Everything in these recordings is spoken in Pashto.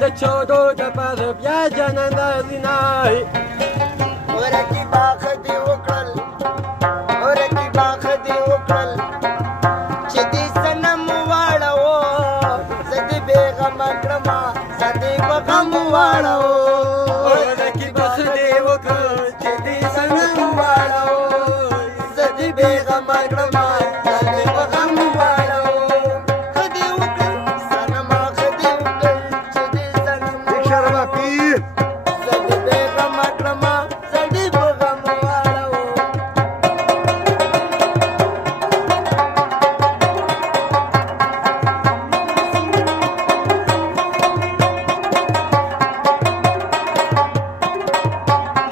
د چودو د پر بیا جنان د زینای ورکی باخ دی وکړل ورکی باخ دی وکړل چې دې سنم واړو زدي بیغم کړما زدي بغم واړو ورکی باخ دی وکړل چې دې سنم واړو زدي بیغم کړما زدي بغم واړو خدي وکړل سنم خدي وکړل چې دې سنم شرما پی زدي بیغم کړما زدي بغم واړو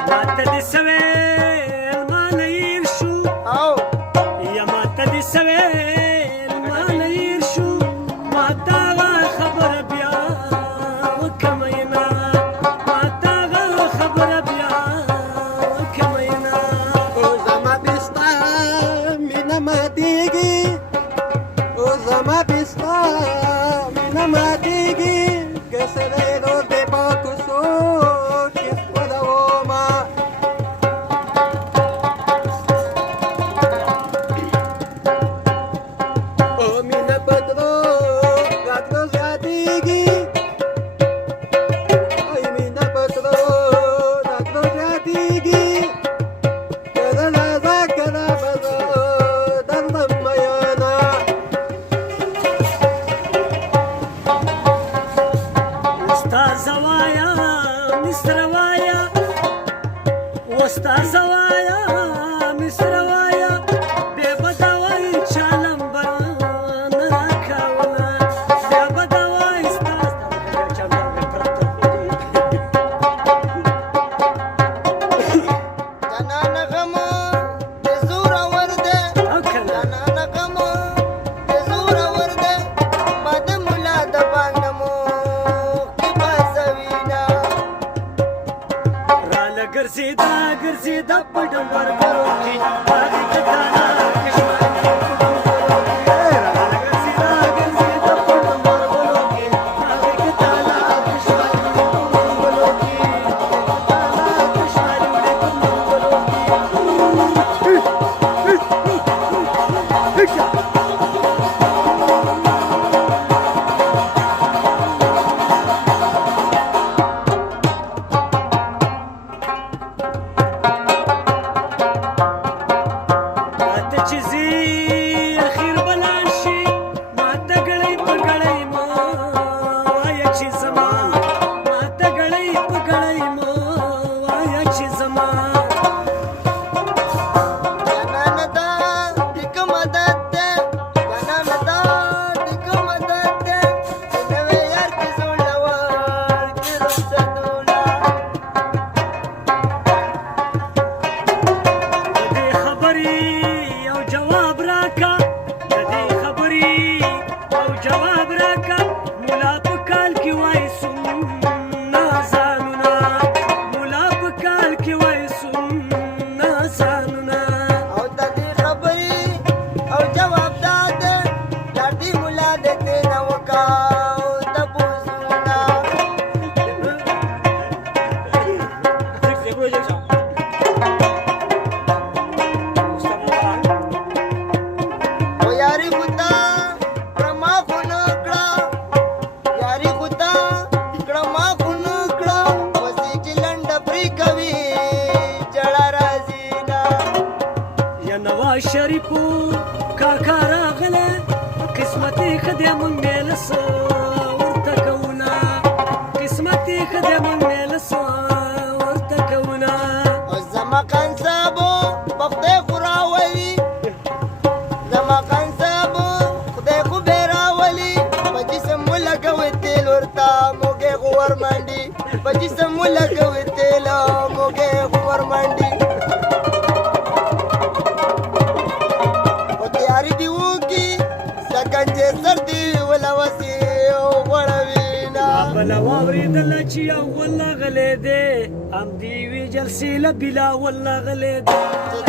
ماته دې سویل مال هیر شو او یا ماته دې سویل مال هیر شو ماته هغه خبره بیا وکمینه ماته هغه خبره بیا وکمینه او زما بستا مینه ماتیږي او زما بستا مینه ماتیږي که سړی نور دې په کوڅو کې خپلومه او مینه په درو راتلو زیاتیږي ای مینه په درو راتلو زیاتیږي کله راځه کله به زه درځم میینه استاد وایا مستر وایا استاد وایا مستر وایا بے بدوای چالم بران راکاولا بے بدوای استاد جنان غم د زور ورده جنان غم د زور ورده مد مولا د باندمو کی باسوینا راله ګرځیدا په ډمبر برو کې باندې کتانا کشمیر راله ګرځیدا په ډمبر برو کې باندې کتانا کشمیر برو کې کتانا کشمیر برو کې ماته چې زی اخیر بلان شي ماته ګړی په ګړی ما وایه چې زما ماته ګړی په ګړی ما وایه چې زما جنان دا دک مدد ده جنان دا دک مدد ده نوې یار کی زولور کی رسدولا د دې خبرې او جواب راکا د دې خبرې او جواب راکا مولا په کال کې وای سننا زانونا مولا په کال کې وای سننا زانونا او د دې خبرې او جواب داده لړدي مولا دته نو کاو د بوزونا او یاري خدا کرما خونو کړه یاري خدا کرما خونو کړه وسې چې لنډ پری کوي جړه راځي نا یا نواز شریفو کاکا راغله قسمتي خدای مونږ ملس ورته کونا قسمتي خدای مونږ ملس ورته کونا او زما خان صاحبو بخته خراولي زما خان صاحبو خدای خو بیراولي په جسم ولګوي تیل ورته موګه غور منډي په جسم ولګوي تیل موګه غور منډي او تیاری دی وکی سکنجه سردی ولا وسی غړوینا بلا واوریدل چې اول غلې دې ام دی وی جلسې له بلا والله غلې دې چې